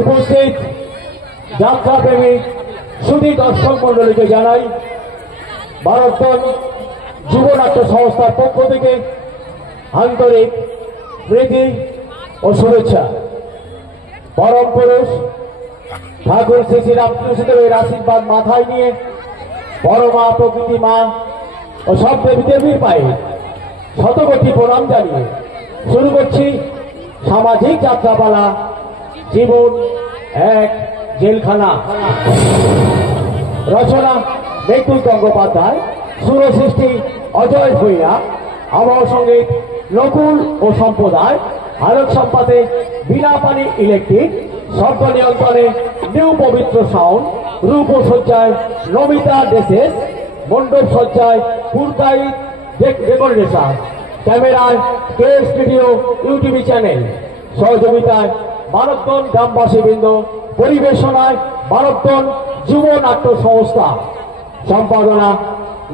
উপস্থিত যাত্রাপ্রেমী সুধী দর্শক মন্ডলীকে জানাই ভারতবন যুব নাট্য সংস্থার পক্ষ থেকে আন্তরিক প্রীতি ও শুভেচ্ছা। পরম পুরুষ ঠাকুর শ্রী শ্রী রামকৃষ্ণদেবের আশীর্বাদ মাথায় নিয়ে পরমা প্রকৃতি মা ও সব দেবী দেবীর পায়ে শতকোটি প্রণাম জানিয়ে শুরু করছি সামাজিক যাত্রাপালা জীবন এক জেলখানা। রচনা মৃত্যুল গঙ্গোপাধ্যায়, সুরসৃষ্টি অজয় ভূঁইয়া, আবহ সঙ্গীত নকুল ও সম্প্রদায়, আলোক সম্পাদে বিনাপানি ইলেকট্রিক, শব্দ নিয়ন্ত্রণে নিউ পবিত্র সাউন্ড, রূপ ও সজ্জায় নমিতা ডেসেস, মণ্ডপ সজ্জায় পুরকাই ডেকোরেশন, ক্যামেরায় কে স্টুডিও ইউটিভি চ্যানেল, সহযোগিতায় মানবগণ গ্রামবাসীবৃন্দ, পরিবেশনায় মানবগণ যুব নাট্য সংস্থা, সম্পাদনা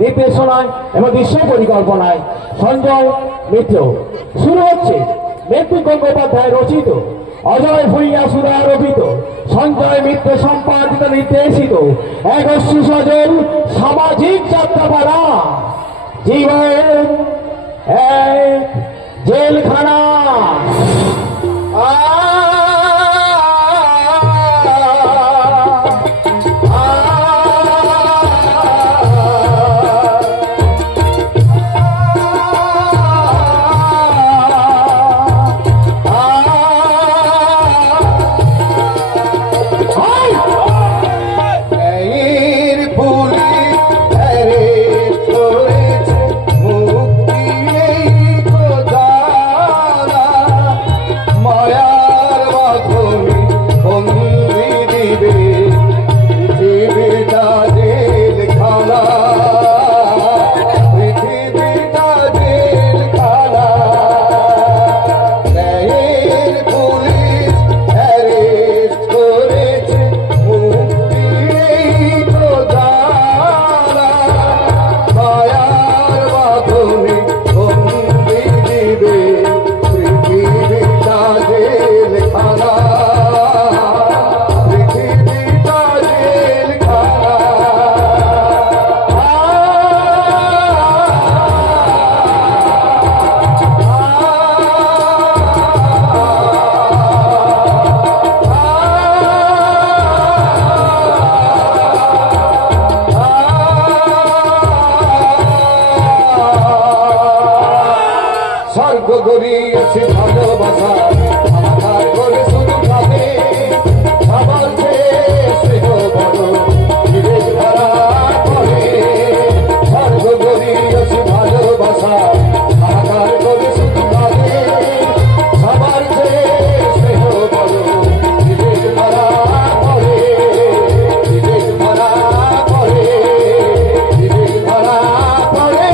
নির্দেশনায় এবং দৃশ্য পরিকল্পনায় সঞ্জয় মিত্র। শুরু হচ্ছে মৃত্যুল গঙ্গোপাধ্যায় রচিত, অজয় ভূঁইয়া সুরারোপিত, সঞ্জয় মিত্র সম্পাদিত নির্দেশিত এক সুসজল সামাজিক যাত্রাপালা জীবন এক জেলখানা। মুক্তি গড়িয়েছি ভালোবাসা হাহাকার করে শুধু ভাবে আমার স্নেহ বড় বিবেক ধরা করে স্বর্গ গড়িয়েছি ভালোবাসা হাহাকার করে শুধু ভাবে আমার স্নেহ বড় বিবেক ধরা করে বিবেক ধরা করে বিবেক ধরা করে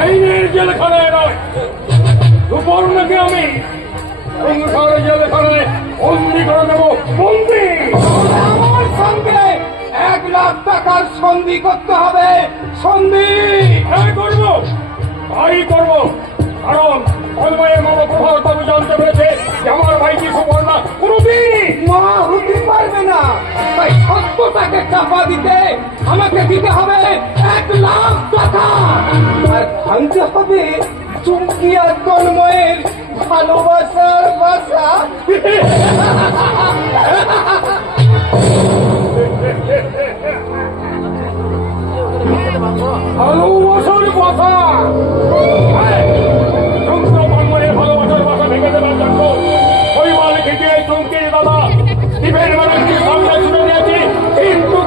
আইনের জেলখানায় নয়, সুবর্ণকে আমি সংসারের জেলখানায় বন্দি করে দেবো। বন্দি আমার সঙ্গে 1,00,000 টাকার সন্ধি করতে হবে। সন্ধি হ্যাঁ করবো, ভাই করবো। কারণ অন্যায়ের মামা প্রভাব তবে জানতে পেরেছে যে আমার ভাইটি সুবর্ণা কোনোদিন মা হতে পারবে না, তাই সত্যটাকে চাপা দিতে আমাকে দিতে হবে 1,00,000 টাকা। আর ভাঙতে হবে চুমকি আর তন্ময়ের ভালোবাসার বাসা। ভালোবাসার কথা ভালোবাসার বাসা ভেঙে দেবার জন্য পরিবার থেকে চমকে দাদা টিভের ম্যানেজকে সামনে ছুটে নিয়েছি, কিন্তু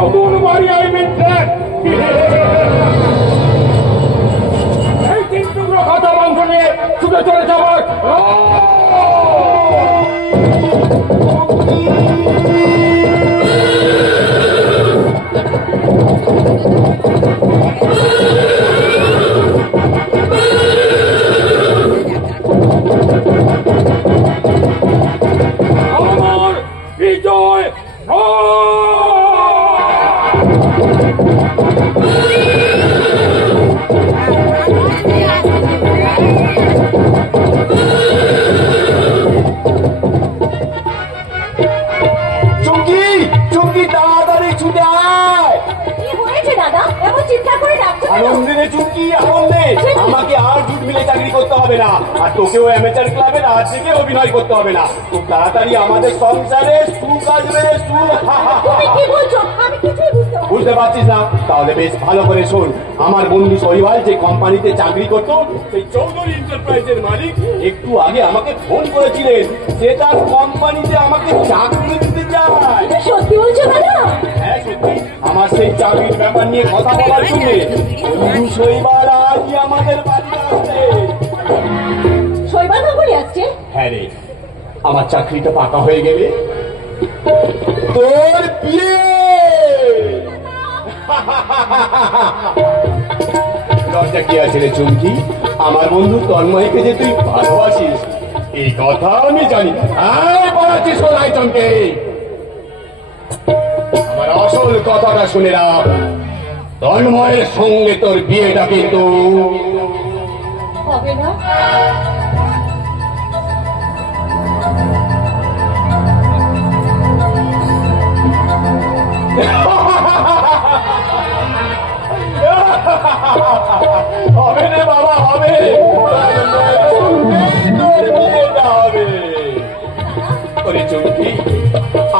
নতুন বাড়ি আইবেন এই 3 টুকরো খাতা মাংস নিয়ে ছুটে চলে যাবার আমার বিজয় চুমকি চুমকি তাড়াতাড়ি ছুটে আয়। কি হয়েছে দাদা? এমন চিৎকার করে ডাকছো কেন? আনন্দে রে চুমকি আনন্দে, আমাকে আর জুট মিলে চাকরি করতে হবে না, আর তোকেও অ্যামেচার ক্লাবের আজ থেকে অভিনয় করতে হবে না। খুব তাড়াতাড়ি আমাদের সংসারে সুখ আসবে সুখ। তুমি কি বলছো? আমি কিছুই বুঝতে পারছি না। বুঝতে পারছিস না? তাহলে বেশ ভালো করে শোন। আমার বন্ধু শৈবাল যে কোম্পানিতে চাকরি করতো, সেই চৌধুরী এন্টারপ্রাইজের মালিক একটু আগে আমাকে ফোন করেছিলেন, সে তার কোম্পানিতে আমাকে চাকরি দিতে চায়। তুমি সত্যি বলছো দাদা? হ্যাঁ সত্যি, আমার সেই চাকরির ব্যাপার নিয়ে কথা বলার জন্য বন্ধু শৈবাল আজই আমাদের বাড়ি আসছে। শৈবাল বাবুই আসছে? হ্যাঁ রে, আমার চাকরিটা পাকা হয়ে গেলে তোর বিয়ে। লজ্জা কি আছে রে চুমকি? আমার বন্ধু তন্ময়কে যে তুই ভালোবাসিস এই কথা আমি জানি। পড়াচ্ছিস শোনাই চমকে, আমার আসল কথাটা শুনে রাখ। তন্ময়ের সঙ্গে তোর বিয়েটা কিন্তু হবে না। হবে রে বাবা, হবে। চুমকি,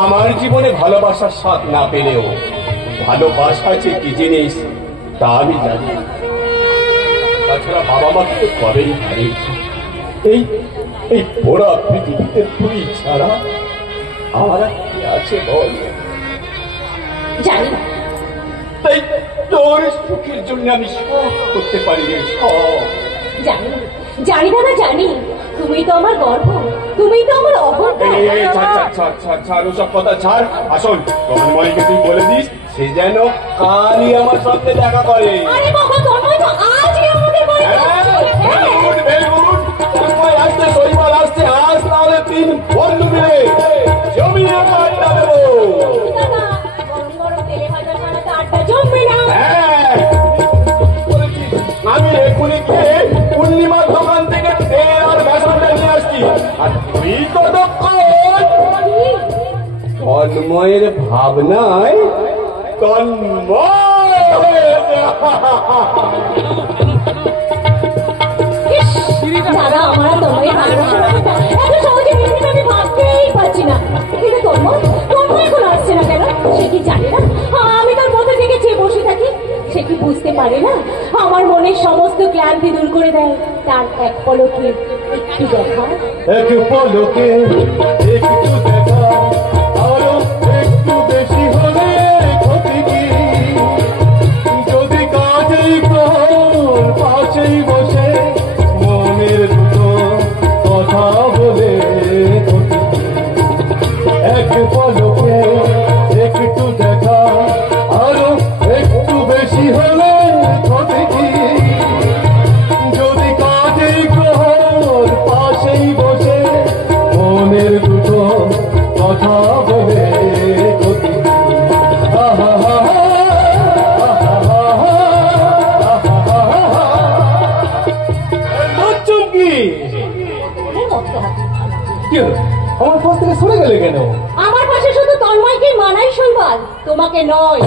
আমার জীবনে ভালোবাসার স্বাদ না পেলেও ভালোবাসা যে কি জিনিস তা আমি জানি। তাছাড়া বাবা মাকে তো কবেই হারিয়েছি। এই এই পোড়া পৃথিবীতে তুই ছাড়া আমার আর কি আছে বল? জানি না। তাই তোর সুখের জন্য আমি সব করতে পারি রে, সব। জানি না, জানি দাদা জানি। তুমি তো আমার গর্ব, তুমি তো আমার অহংকার। এই ছাড় ওসব কথা ছাড়। আসল তন্ময়কে তুই বলে দিস সে যেন কালই আমার সাথে দেখা করে। আরে বাবা, তন্ময় তো আজই আমাদের বাড়িতে আসছে। হ্যাঁ। তন্ময় আসছে, শৈবাল আসছে, আজ তাহলে 3 বন্ধু মিলে জমিয়ে আড্ডা দেবো। দাদা, গরম গরম তেলে ভাজা ছাড়া তো আড্ডা জমবে না। হ্যাঁ, বলেছিস, আমি এক্ষুনি গিয়ে পূর্ণিমার দোকান থেকে তেল আর বেসনটা নিয়ে আসছি। আর তুই কতক্ষণ তন্ময়ের ভাবনায় তন্ময় ইস, দাদা, আমার তন্ময় ভালোবাসার কথা এত সহজে মেনে নিতে আমি ভাবতেই পারছি না। কিন্তু তন্ময় এখন আসছে না কেন? সে কি জানে না আমি তার মধ্যে থেকে চেয়ে বসে থাকি? সে কি বুঝতে পারে না আমার মনের সমস্ত ক্লান্তি দূর করে দেয় তার এক পলকে একটু দেখা? এক পলকে একটু দেখা, আরো একটু বেশি হলে ক্ষতি কি? যদি কাজেই প্রহর পাশেই বসে মনের দুটো কথা বলে ক্ষতি কি? এক পলকে একটু দেখা, আরো একটু বেশি হলে ক্ষতি কি? যদি কাজেই প্রহর পাশেই বসে মনের দুটো কথা বলে ক্ষতি কি? আহা হা চুমকি, মনের মতো হাতে। কি হলো? আমার পাশ থেকে সরে গেলে কেন? আমার পাশে শুধু তন্ময়কে মানাই শৈবাল, তোমাকে নয়।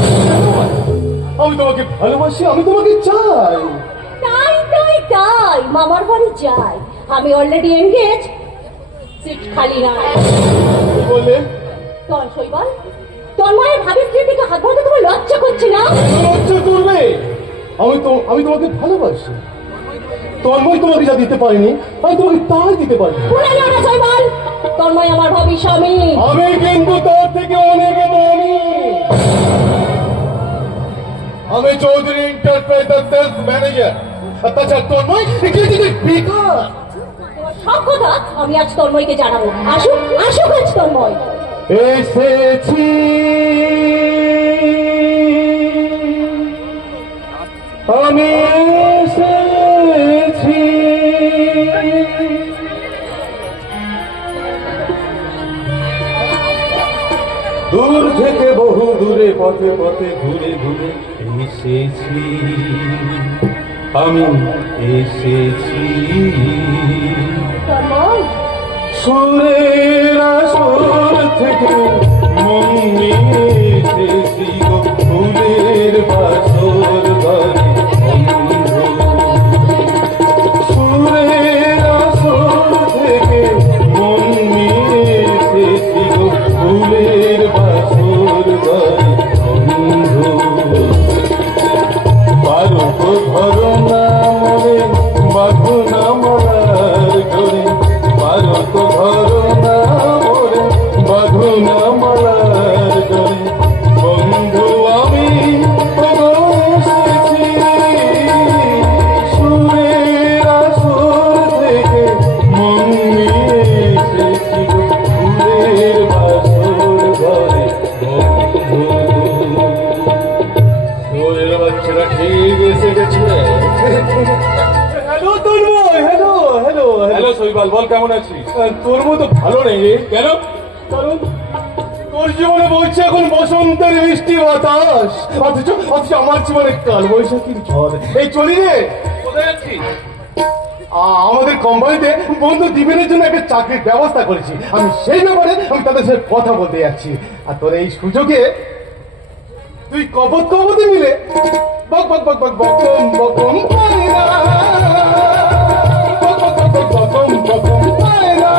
আমি তোমাকে ভালোবাসি, আমি তোমাকে চাই। তাই মামার বাড়ি যাই। আমি অলরেডি এনগেজ, সিট খালি না। কি বললে? শৈবাল, তন্ময়ের ভাবির স্ত্রী থেকে হাত ধরতে তোমার লজ্জা করছে না? লজ্জা করবে? আমি তোমাকে ভালোবাসি। তন্ময় তোমাকে যা দিতে পারিনি আমি তোমাকে তাই দিতে পারি। ভুলে যাও না শৈবাল, তন্ময় আমার ভাবি স্বামী। আমি কিন্তু তোর থেকে অনেক দামি। আমি চৌধুরী এন্টারপ্রাইজের সেলস ম্যানেজার। তাছাড়া তন্ময় বেকার। তোমার সব কথা আমি আজ তন্ময়কে জানাবো। আসুক আজ তন্ময়। এসেছি আমি, এসেছি দূর থেকে বহু দূরে পথে পথে ঘুরে ঘুরে এসেছি আমি, এসেছি তন্ময়, সুরের আসর থেকে মন নিয়ে এসেছি গো, ফুলের বাসর ঘরে বন্ধু। সুরের আসর থেকে মন নিয়ে এসেছি গো, ফুলের বাসর ঘরে বন্ধু। পারো তো ধরো না মনে, বাঁধো না মালার ঘরে। পারো তো ধরো না মনে, বাঁধো না মালার ঘরে। বন্ধু আমি এসেছি সুরের আসর থেকে মন নিয়ে এসেছি গো, ফুলের বাসর ঘরে বন্ধু। ওরে বাচ্চারা ঠিক এসে গেছে। হ্যালো তন্ময়, হ্যালো শৈবাল, বল কেমন আছিস? তোর মতো ভালো নেই রে। কেন? কারণ তোর জীবনে বইছে এখন বসন্তের বৃষ্টি বাতাস, অথচ আমার জীবনে কাল বৈশাখীর ঝড়। এই চলি রে। কোথায় যাচ্ছিস? আমাদের কোম্পানিতে বন্ধু দিবেনের জন্য একটা চাকরির ব্যবস্থা করেছি। আমি সেই ব্যাপারে তাদের সাথে কথা বলতে যাচ্ছি। আর তোর এই সুযোগে তুই কবতে মিলে বক বক বক বক বকম বকম পারে না, বক বক বক বক বকম বকম পারে না।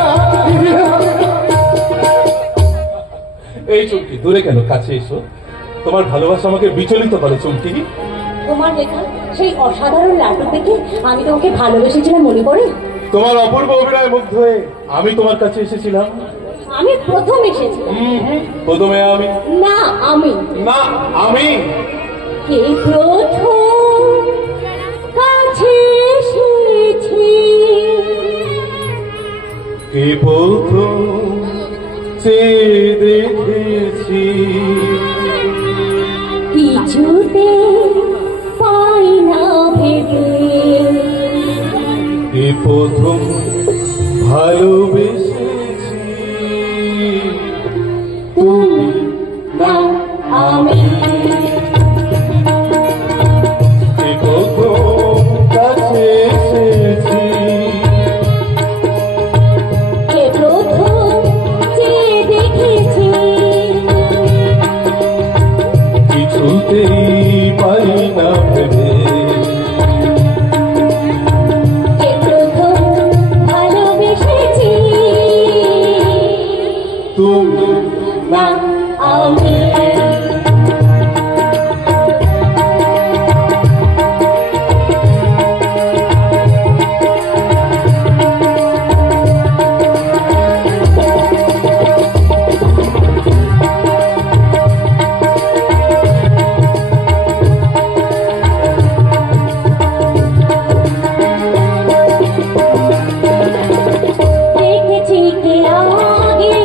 এই চুমকি, দূরে কেন, কাছে এসো। তোমার ভালোবাসা আমাকে বিচলিত করে চুমকি। তোমার লেখা সেই অসাধারণ নাটক দেখে আমি তোমাকে ভালোবেসেছিলাম, মনে পড়ে? তোমার অপূর্ব অভিনয় মুগ্ধ হয়ে আমি তোমার কাছে এসেছিলাম। আমি প্রথম এসেছিলাম। প্রথমে আমি না আমি না আমি কে প্রথম কাছে এসেছি, কে প্রথম সে দেখেছি, কিছুতে পাই না ভেবে, কে প্রথম ভালোবেসেছি, তুমি না আমি। কে প্রথম কাছে এসেছি, কে প্রথম যে দেখেছি, কিছুতেই পাই না ভেবে, কে প্রথম ভালোবেসেছি, তুমি না আমি। দেখেছি কে আগে,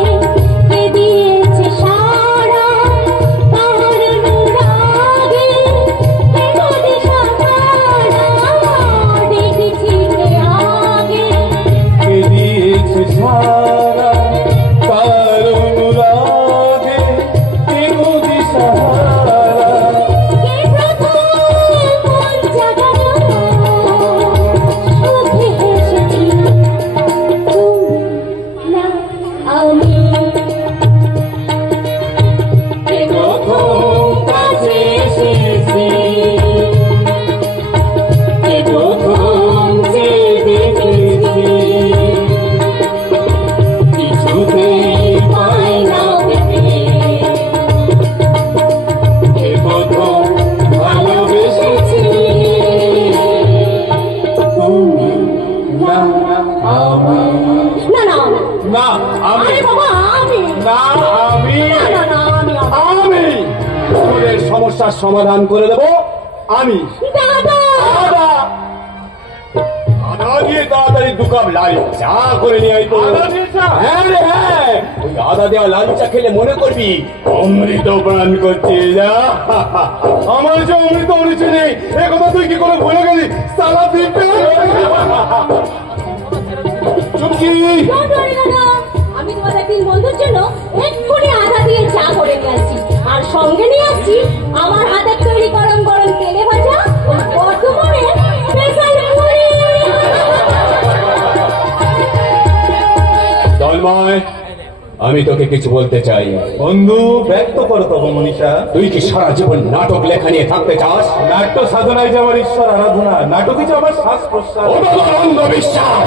কে দিয়েছে সারা, তার অনুরাগে কে নদী সাহারা। দেখেছি কে আগে, কে দিয়েছে সারা, তার অনুরাগে কে নদী সাহারা, কে প্রথম মন জাগানো, সুখে হেসেছি, তুমি না আমি। কে প্রথম কাছে এসেছি, কে প্রথম যে দেখেছি, কিছুতেই পাই না ভেবে, কে প্রথম ভালোবেসেছি, তুমি না আমি, না না না, না আমি, আরে বাবা আমি, না আমি, না না না আমি, আমি তোদের সমস্যার সমাধান করে দেব আমি। দাদা আদা আদা দিয়ে তাড়াতাড়ি 2 কাপ লাল চা করে নিয়ে আই তো। আদা দিয়ে চা? হ্যাঁ রে হ্যাঁ, ওই আদা দেওয়া লাল চা খেলে মনে করবি অমৃত পান করছিস। আমার যে অমৃত অনিচে নেই এ কথা তুই কি করে ভুলে গেলি সালা দ্বীপে। চুমকি Don't worry, দাদা, আমি তোমাদের 3 বন্ধুর জন্য এক্ষুনি আদা দিয়ে চা করে নিয়ে আসছি, আর সঙ্গে নিয়ে আসছি আমার হাতের তৈরি গরম গরম তেলে ভাজা ওই বর্ধমানের স্পেশাল মুড়ি। তন্ময়, আমি তোকে কিছু বলতে চাই। বন্ধু ব্যক্ত করো তবে মনীষা। তুই কি সারা জীবন নাটক লেখা নিয়ে থাকতে চাস? নাট্য সাধনায় যে আমার ঈশ্বর আরাধনা, নাটকে যে আমার শ্বাস প্রশ্বাস। ওটা তোর অন্ধবিশ্বাস।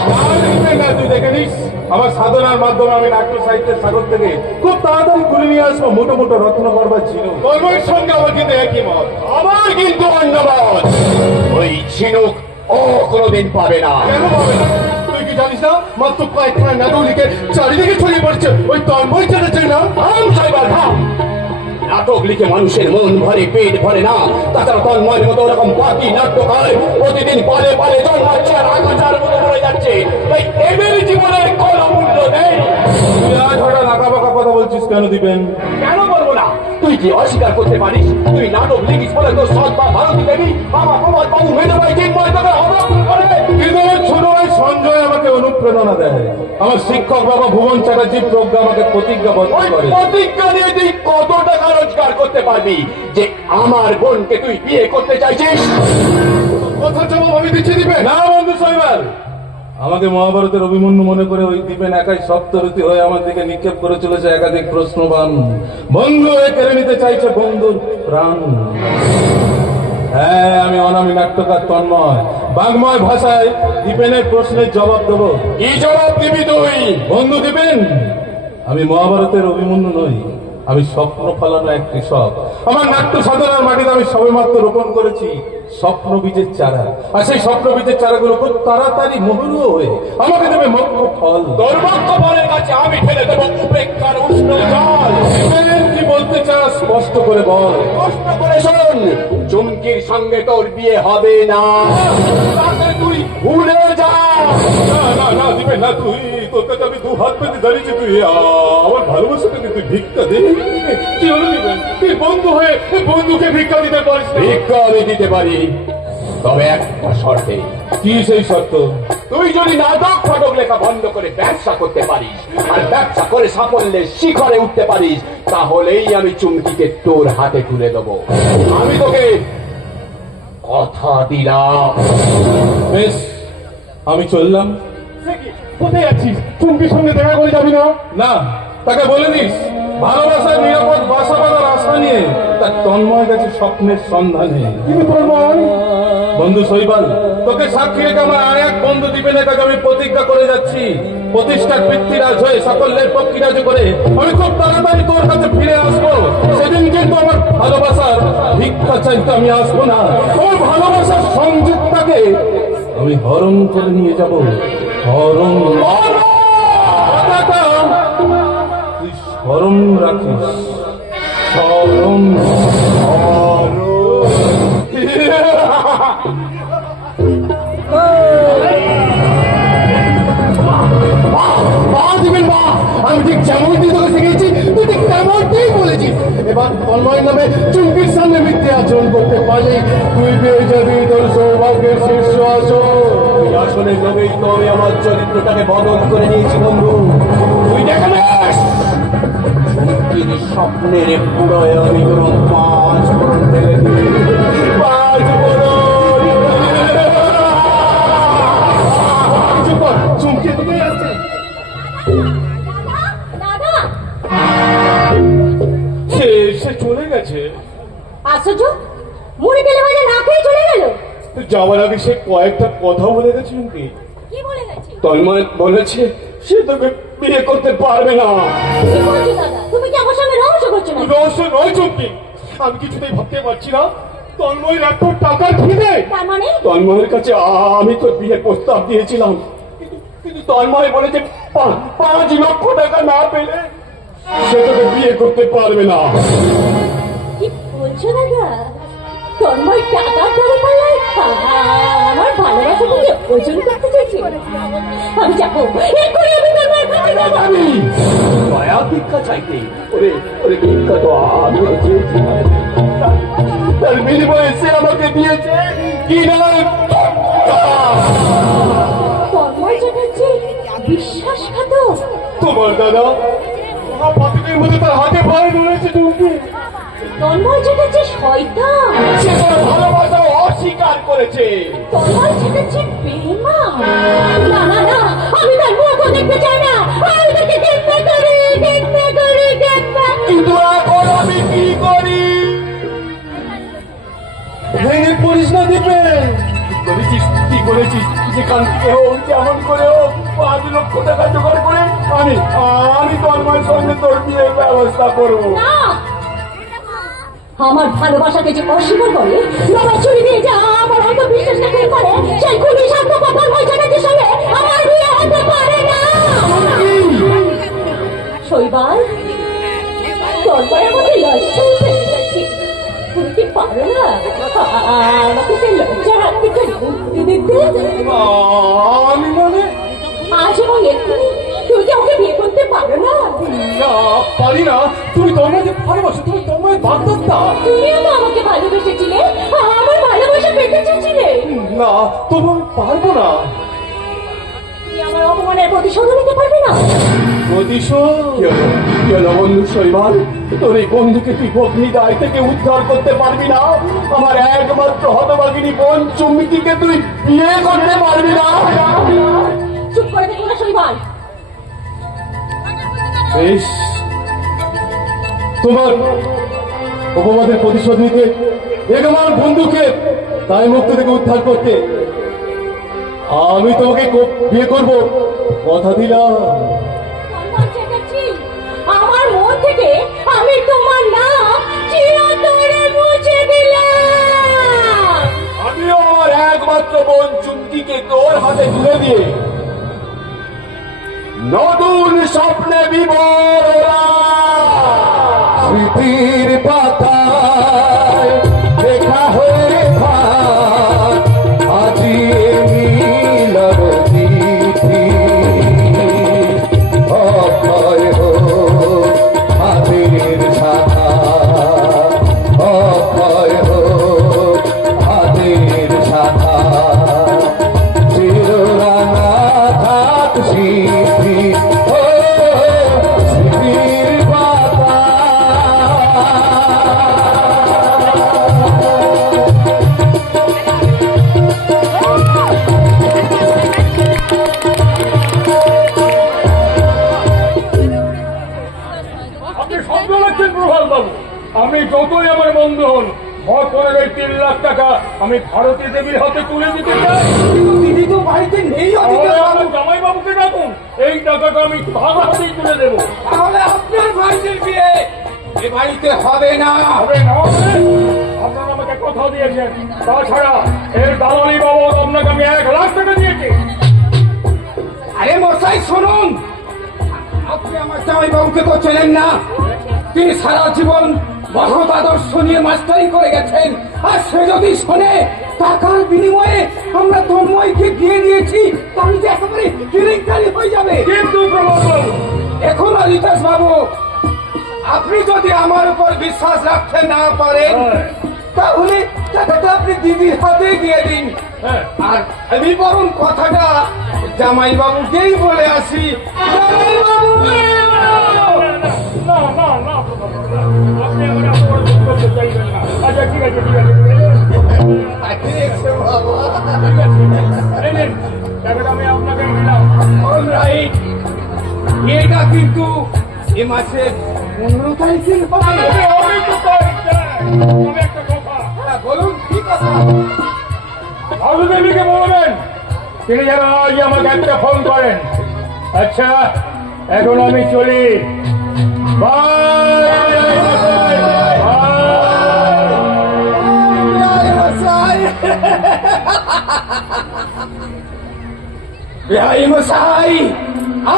তুই দেখে নিস আমার সাধনার মাধ্যমে আমি নাট্য সাহিত্যের সাগর থেকে খুব তাড়াতাড়ি ঘুরে নিয়ে আসবো মোটো মোটো রত্ন করবার ছিল। কর্মের সঙ্গে আমার কিন্তু একই মত। আমার কিন্তু অন্য মত। ওই ঝিনুক ও কোনোদিন পাবে না। কেন পাবে না? তুই কি জানিস না মাত্র কয়েকখানা নাটক লিখে চারিদিকে ছড়িয়ে পড়ছে ওই তন্ময় চ্যাটার্জির নাম। থাম সাইবার থাম। নাটক লিখে মানুষের মন ভরে পেট ভরে না। তাছাড়া তন্ময়ের মতো ওরকম বাকি নাট্যকার প্রতিদিন পালে পালে জন্মাচ্ছে আর আগাছার মতো মরে যাচ্ছে। তাই এদের জীবনের কোনো মূল্য নেই। তুই আজ হঠাৎ আঁকা বাঁকা কথা বলছিস কেন দিবেন? কেন বলবো না? তুই কি অস্বীকার করতে পারিস? তুই নাটক লিখিস বলে তোর সৎ বা ভারতী দেবী বাবা প্রমোদ বাবু মেজো ভাই চিন্ময় তোকে অবরোধ করে। কিন্তু আমার ছোট ভাই সঞ্জয় আমাকে অনুপ্রেরণা দেয়। আমার শিক্ষক বাবা ভুবন চ্যাটার্জি প্রজ্ঞা আমাকে প্রতিজ্ঞাবদ্ধ ওই করে। প্রতিজ্ঞা দিয়ে তুই কত টাকা রোজগার করতে পারবি যে আমার বোনকে তুই বিয়ে করতে চাইছিস? কথা জবাব আমি দিচ্ছি দিবে না বন্ধু শৈবাল। আমাকে মহাভারতের অভিমন্যু মনে করে ওই দ্বীপেন একাই সপ্তরতি হয়ে আমার দিকে নিক্ষেপ করে চলেছে একাধিক প্রশ্নবান। বন্ধু হয়ে কেড়ে নিতে চাইছে বন্ধুর প্রাণ। হ্যাঁ, আমি অনামী নাট্যকার তন্ময় বাংময় ভাষায় দীপেনের প্রশ্নের জবাব দেবো। কি জবাব দিবি তুই? বন্ধু দীপেন, আমি মহাভারতের অভিমন্যু নই, আমি স্বপ্ন ফলানো এক কৃষক। আমার নাট্য সাধনার মাটিতে আমি সবেমাত্র রোপণ করেছি স্বপ্ন বীজের চারা, আর সেই স্বপ্ন বীজের চারাগুলো খুব তাড়াতাড়ি মহুরুও হয়ে আমাকে দেবে মক্ষ ফল। তোর বক্ষ ফলের কাছে আমি আমি ঢেলে দেবো প্রেক্ষার উষ্ণ জল। কি বলতে চাস স্পষ্ট করে বল। কষ্ট করে শোন, চুমকির সঙ্গে তোর বিয়ে হবে না, তাতে তুই ভুলে যা। না না না দিবে না, তুই তোর কাছে আমি 2 হাত পেতে দাঁড়িয়েছি, তুই আমার ভালোবাসাটাকে তুই ভিক্ষা দে। কি হলো দিবেন, তুই বন্ধু হয়ে বন্ধুকে ভিক্ষা দিতে পারিস না? ভিক্ষা আমি দিতে পারি, তবে একটা শর্তে। কি সেই শর্ত? তুই যদি নাটক ফটক লেখা বন্ধ করে ব্যবসা করতে পারিস আর ব্যবসা করে সাফল্যের শিখরে উঠতে পারিস, তাহলেই আমি চুমকিকে তোর হাতে তুলে দেবো। আমি তোকে কথা দিলাম। বেশ, আমি চললাম। কোথায় যাচ্ছিস? চুমকির সঙ্গে দেখা করে যাবি না? না, তাকে বলে দিস ভালোবাসার নিরাপদ বাসা বাঁধার আশা নিয়ে তার তন্ময় গেছে স্বপ্নের সন্ধানে। কিন্তু তন্ময়, বন্ধু শৈবাল, তোকে সাক্ষী রেখে আমার আর এক বন্ধু দীপেনের কাছে আমি প্রতিজ্ঞা করে যাচ্ছি, প্রতিষ্ঠার পৃথ্বীরাজ হয়ে সাফল্যের পক্ষীরাজ করে আমি খুব তাড়াতাড়ি তোর কাছে ফিরে আসবো। সেদিন কিন্তু আমার ভালোবাসার ভিক্ষা চাইতে আমি আসবো না, আমার ভালোবাসার সংযুক্তাকে আমি হরণ করে নিয়ে যাব। হরণ। কথাটা তুই স্মরণ রাখিস, স্মরণ। দিবেন বা আমি ঠিক যেমনটি তোকে শিখেছি তুই ঠিক তেমনটাই বলেছিস। এবার তন্ময়ের নামে চুমকির সামনে মিথ্যে আচরণ করতে পারলে তুই পেয়ে যাবি তোর সৌভাগ্যের শীর্ষ আসন। তুই আসলে লোভেই তো আমি আমার চরিত্রটাকে বদল করে নিয়েছি বন্ধু। তুই দেখে নিস, চুমকির স্বপ্নের পুরোয় আমি তোর 5 ফোড়ন ঢেলে দিই। 5 ফোড়ন। চুপ কর, চুমকি দিকে আসছে। দাদা, সে চলে গেছে। আশ্চর্য, মুড়ি তেলে ভাজা না খেয়ে চলে গেল। যাওয়ার আগে সে কয়েকটা কথা বলে গেছে। কি বলে গেছে? তন্ময় বলেছে সে তোকে বিয়ে করতে পারবে না। কি বলছো দাদা? তুমি কি আমার সঙ্গে রহস্য করছো না? রহস্য নয় চুমকি, আমি কিছুতেই ভাবতে পারছি না তন্ময়ের এত টাকা ঢুকে। তার মানে তন্ময়ের কাছে আমি তো বিয়ে প্রস্তাব দিয়েছিলাম, কিন্তু তন্ময় বলেছে 5 লক্ষ টাকা না পেলে সে তোকে বিয়ে করতে পারবে না। কি বলছো দাদা? তন্ময় টাকা করে পালায় আমার ভালোবাসাটাকে ওজন করতে চাইছি। আমি যাবো, এক্ষুনি আমি তন্ময়ের কাছে যাবো। দয়া ভিক্ষা চাইতে, ওরে ওরে ভিক্ষা তো আমিও চেয়েছিলাম, তার বিনিময়ে সে আমাকে দিয়েছে কি না তন্ময় চ্যাটার্জি বিশ্বাসঘাতক। তোমার দাদা পাতিকের মধ্যে তার হাতে পায়ে ধরেছে চুমকি। তন্ময় চ্যাটার্জি শয়তান। সে তোর ভালোবাসা অস্বীকার করেছে। তন্ময় চ্যাটার্জি বেঈমান। না না না, আমি তার মুখও দেখতে চাই না। আমি তাকে ঘেন্না করি, ঘেন্না করি, ঘেন্না করি। কিন্তু এখন আমি কি করি? ভেঙে পড়িস না দিবে। করেছিস কি করেছিস? যেখান থেকে হোক যেমন করে হোক 5 লক্ষ টাকা জোগাড় করে আমি তন্ময়ের সঙ্গে তোর বিয়ের ব্যবস্থা করবো। না, আমার ভালোবাসাকে যে অস্বীকার করে, বাবা চুরি দিয়ে যা আমার হয়তো বিশ্বাসটা খুন করে, সেই খুনি সাধ্য তন্ময় চ্যাটার্জির সঙ্গে আমার বিয়ে হতে পারে না। শৈবাল, তন্ময়ের মধ্যে লজ্জা পেয়ে যাচ্ছি। তুমি কি পারো না আমাকে সেই লজ্জার হাত থেকে মুক্তি দিতে? আমি মানে আজ এবং এক্ষুনি তুমি কি ওকে বিয়ে করতে পারো না? না, পারি না। তুমি তন্ময়কে ভালোবাসো, তুমি তন্ময়ের বাগদত্তা। তুমিও তো আমাকে ভালোবেসেছিলে, আমার ভালোবাসা পেতে চেয়েছিলে। না, তবু আমি পারবো না। তুই আমার অপমানের প্রতিশোধ নিতে পারবি না? প্রতিশোধ কি হলো বন্ধু শৈবাল? তোর এই বন্ধুকে তুই ভগ্নি দায় থেকে উদ্ধার করতে পারবি না? আমার একমাত্র হতভাগিনী বোন চুমকিকে তুই বিয়ে করতে পারবি না? চুপ করে দেখো না শৈবাল। বেশ, তোমার অপবাদের প্রতিশোধ নিতে আমার বন্ধুকে তাই মুক্ত থেকে উদ্ধার করতে আমি তোমাকে বিয়ে করব, কথা দিলাম। তন্ময় চ্যাটার্জি, আমার মন থেকে আমি তোমার নাম চিরতরে মুছে দিলাম। আমিও আমার একমাত্র বোন চুমকিকে তোর হাতে তুলে দিয়ে নতুন স্বপ্নে বিভোর ওরা। স্মৃতির পাতায় দেখা হয়ে ভাত আজি মিলন তিথি অক্ষয় হোক হাতের শাখা অক্ষয় হোক হাতের শাখা চিররাঙা থাক স্মৃতি ও স্মৃতির পাতা। আপনি শব্দ লাগছেন প্রভাল বাবু, আমি যতই আমার বন্ধু হন ভরপরের এই 3 লাখ টাকা আমি ভারতী দেবীর হাতে তুলে দিতে চাই। কিন্তু দিদি তো বাড়িতে নেই। তাহলে আমার জামাই বাবুকে ডাকুন, এই টাকাটা আমি তার হাতেই তুলে দেবো। তাহলে আপনার ভাইদের বিয়ে এ বাড়িতে হবে না। হবে না হবে? আপনারা আমাকে কথা দিয়েছেন, তাছাড়া এর দালালি বাবদ আপনাকে আমি 1 লাখ টাকা দিয়েছি। আরে মশাই শুনুন, আপনি আমার জামাই বাবুকে তো চেনেন না। তিনি সারা জীবন মহৎ আদর্শ নিয়ে মাস্টারি করে গেছেন, আর সে যদি শোনে টাকার বিনিময়ে আমরা তন্ময়কে দিয়ে দিয়েছি তাহলে যে একেবারে কেলেঙ্কারি হয়ে যাবে। কিন্তু প্রভাত বাবু, এখন অজিতাস বাবু, আপনি যদি আমার উপর বিশ্বাস রাখতে না পারেন তাহলে টাকাটা আপনি দিদির হাতে দিয়ে দিন। হ্যাঁ। আর আমি বরং কথাটা জামাই বাবুকেই বলে আসি। জামাই বাবু! না না না প্রভাত বাবু, না। আপনি আমার এত বড় ভুল করতে চাইবেন না। আচ্ছা ঠিক আছে ঠিক আছে, এই নিন, টাকাটা আমি আপনাকে দিলাম। অলরাইট, এটা কিন্তু এ মাসের 15 তারিখের হবে। আমি তো তাই চাই। তবে একটা কথা, হ্যাঁ, বলুন কি কথা? ভারতী দেবীকে বলবেন তিনি যেন আজ আমাকে একটা ফোন করেন। আচ্ছা এখন আমি চলি, বাই। বিহারী মশাই,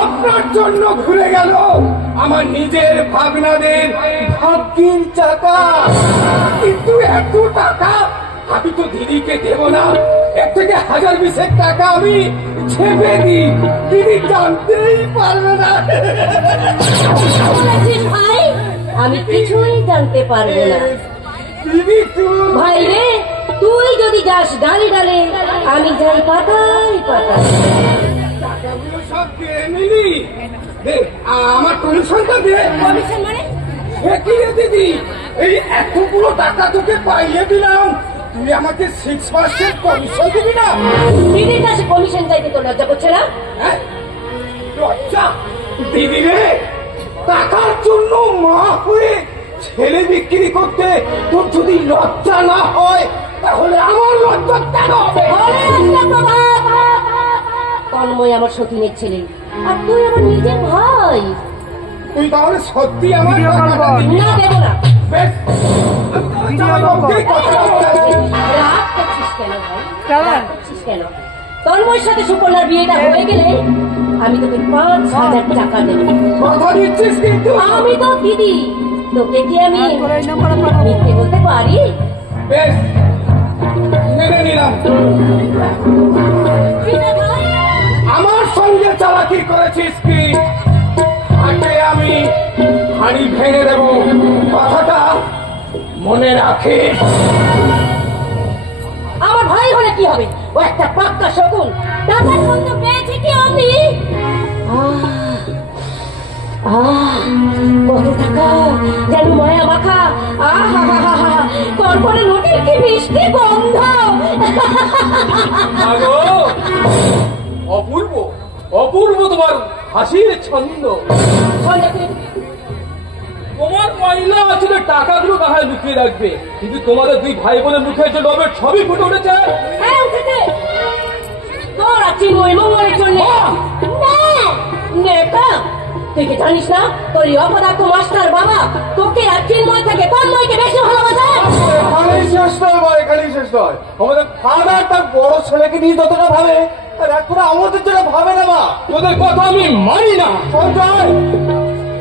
আপনার জন্য ঘুরে গেল আমার নিজের ভাগনাদের ভাগ্যের চাকা। কিন্তু এত টাকা আমি তো দিদিকে দেব না। এর থেকে 1020 টাকা আমি ছেপে দিই, দিদি জানতেই পারবে না। বলেছিস ভাই, আমি কিছুই জানতে পারবো না। দিদি তুই ভাই রে, তুই যদি যাস ডালে ডালে, আমি যাই পাতায় পাতায়। টাকাগুলো সব কেড়ে নিলি। দে, আমার কমিশনটা দে। কমিশন মানে? এ কি রে দিদি, এই এতগুলো টাকা তোকে পাইয়ে দিলাম, তুই আমাকে 6% কমিশন দিবি না? দিদির কাছে কমিশন চাইতে তো লজ্জা করছে না? হ্যাঁ? লজ্জা? দিদি রে, টাকার জন্য মা হয়ে ছেলে বিক্রি করতে তোর যদি লজ্জা না হয় তাহলে আমার লজ্জা কেন হবে? ওরে আচ্ছা বাবা, তন্ময় আমার সতীনের ছেলে, আর তুই আমার নিজের ভাই। তুই তাহলে সত্যি আমার টাকাটা দিবি? না, দেবো না। বেশ, আমি তাহলে জামাইবাবুকেই কথা বলে আসি। রাগ করছিস কেন ভাই? রাগ করছিস কেন? তন্ময়ের সাথে সুপর্ণার বিয়েটা হয়ে গেলে আমি তোকে 5,000 টাকা দেবো। কথা দিচ্ছিস কিন্তু? আমি তো দিদি, তোকে কি আমি মিথ্যে বলতে পারি? বেশ, মেনে নিলাম। আমার সঙ্গে চালাকি করেছিস কি? আগে আমি হাড়ি ভেঙে দেব, কথাটা মনে রাখিস। আমার ভাই হলে কি হবে? ও একটা পাক্কা শকুন। টাকার সঙ্গে পেয়েছে কি আমি? কত টাকা যেন মায়া মাখা। কর্পরে নোটের কি মিষ্টি গন্ধ। আগো, অপূর্ব অপূর্ব তোমার হাসির ছন্দ। তোমার মহিলা আসলে টাকাগুলো কাহায় লুকিয়ে রাখবে, কিন্তু তোমাদের 2 ভাই বোনের মুখে যে লোভের ছবি ফুটে উঠেছে। হ্যাঁ, উঠেছে। তোর আছি মঙ্গলের জন্য। তুই কি জানিস না তোর এই অপদার্থ মাস্টার বাবা তোকে আর চিন্ময় থেকে তন্ময়কে বেশি ভালোবাসে? এখানেই শেষ নয় ভাই, এখানেই শেষ নয়। আমাদের ফাদার তার বড় ছেলেকে নিয়ে যতটা ভাবে আর এখন আমাদের জন্য ভাবে না মা। তোদের কথা আমি মানি না। সঞ্জয়,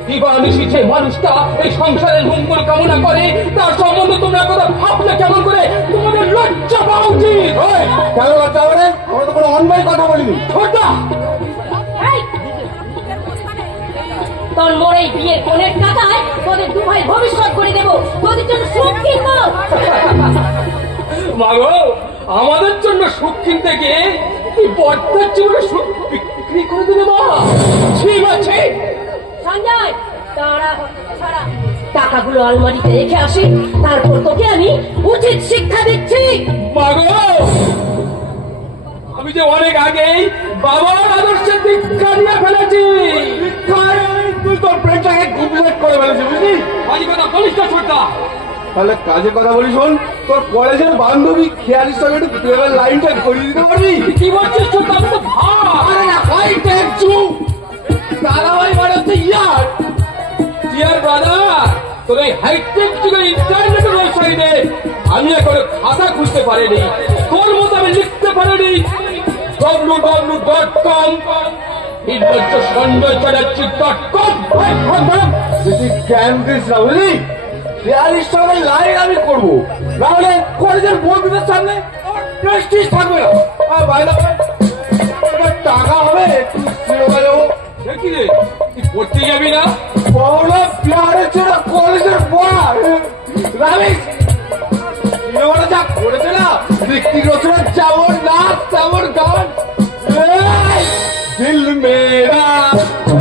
দিবানিশি যে মানুষটা এই সংসারের মঙ্গল কামনা করে তার সম্বন্ধে তোমরা কথা ভাবলে কেমন করে? তোমাদের লজ্জা পাওয়া উচিত। কেন লজ্জা হবে? আমরা তো কোনো অন্যায় কথা বলিনি। ছোটা এই! তোর মোর এই বিয়ের কোণের টাকায় তোদের দু ভাই ভবিষ্যৎ করে দেবো, তোদের জন্য সুখ কিনবো। মাগো, আমাদের জন্য সুখ কিনতে গিয়ে তুই বর্তার জীবনে সুখ বিক্রি করে দিলে মা। ঠিক আছে সঞ্জয়, দাঁড়া, ছাড়া টাকাগুলো আলমারিতে রেখে আসি, তারপর তোকে আমি উচিত শিক্ষা দিচ্ছি। মাগো, আমি যে অনেক আগেই বাবার আদর্শে দীক্ষা নিয়ে ফেলেছি। তুই তোর প্রেমটাকে কমপ্লিট করে ফেলেছিস, বুঝলি? আমি কথা বলিস না ছোটা। তাহলে কাজে কথা বলি শোন, তোর কলেজের বান্ধবী খেয়ালির সঙ্গে একটু প্রেমের লাইনটা করিয়ে দিতে পারবি? কি বলছিস ছোটা? আমি তো ডিয়ার ব্রাদার, তোর এই হাইটেক যুগের ইন্টারনেটের ওয়েবসাইটে আমি এখন খাতা খুঁজতে পারিনি, তোর মতো আমি লিখতে পারিনি। www.com সঞ্জয়চ্যাটার্জি.com। যদি জ্ঞান দিস না, বুঝলি? খেয়ালির সঙ্গে লাইন আমি করবো, নাহলে কলেজের বন্ধুদের সামনে প্রেস্টিজ থাকবে না। বাইরে টাকা হবে, তুই যাবো। দেখি রে, তুই পড়তে যাবি না? বড় প্লেয়ারের জন্য কলেজের পড়া রামিস সিনেমাটা যা করেছে না, ঋত্বিক রোশনের যেমন নাচ তেমন গান। দিল মেরা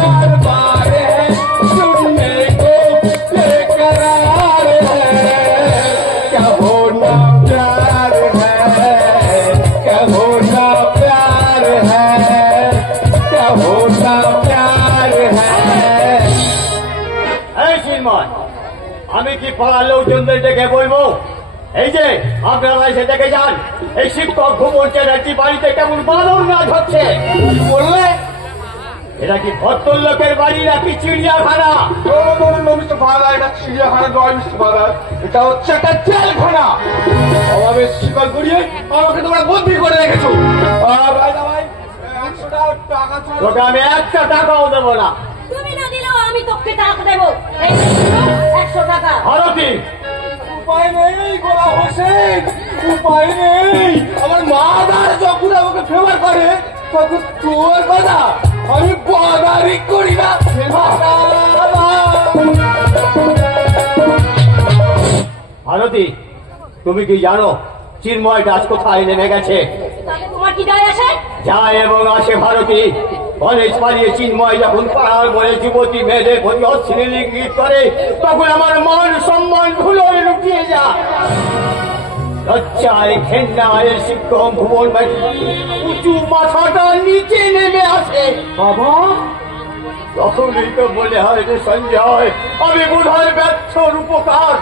বারবার है सुनने को बेकरार है, क्या होना प्यार है, क्या होना प्यार है, क्या होना प्यार है। এই চিন্ময়, আমি কি পাড়ার লোকজনদের ডেকে বলবো এই যে আপনারা এসে দেখে যান এই শিক্ষক ভুবন চ্যাটার্জি বাড়িতে কেমন বাদর নাচ হচ্ছে? বললে এটা কি ভদ্রলোকের বাড়ি নাকি চিড়িয়াখানা? এটা চিড়িয়াখানা নয় মিস্টার ফাদার, এটা হচ্ছে একটা জেলখানা। অভাবে স্বীকার করিয়ে আমাকে তোমরা বন্দি করে রেখেছো। তোকে আমি একটা টাকাও দেবো না। তুমি না দিলেও আমি তোকে টাকা দেবো। এই 100 টাকা। ভারতী, উপায় নেই গোলাম হোসেন, উপায় নেই। আমার মা দার যখন আমাকে ফেভার করে তখন তোর কথা আমি বাদারি করি না। ভারতী, তুমি কি জানো চিন্ময় দাস কোথায় নেমে গেছে? তাহলে তোমার কি যায় আসে? যায় এবং আসে ভারতী। কলেজ পালিয়ে চিন্ময় যখন পাড়ার বলে যুবতী মেয়েদের প্রতি অশ্লীল ইঙ্গিত করে তখন আমার মান সম্মান ধুলোয় লুটিয়ে যায়। লজ্জায় ঘেন্নায় শিক্ষক ভুবন উঁচু মাথাটা নিচে নেমে আসে। বাবা, তখনই তো বলে হয় যে সঞ্জয় আমি বোধহয় ব্যর্থ রূপকার।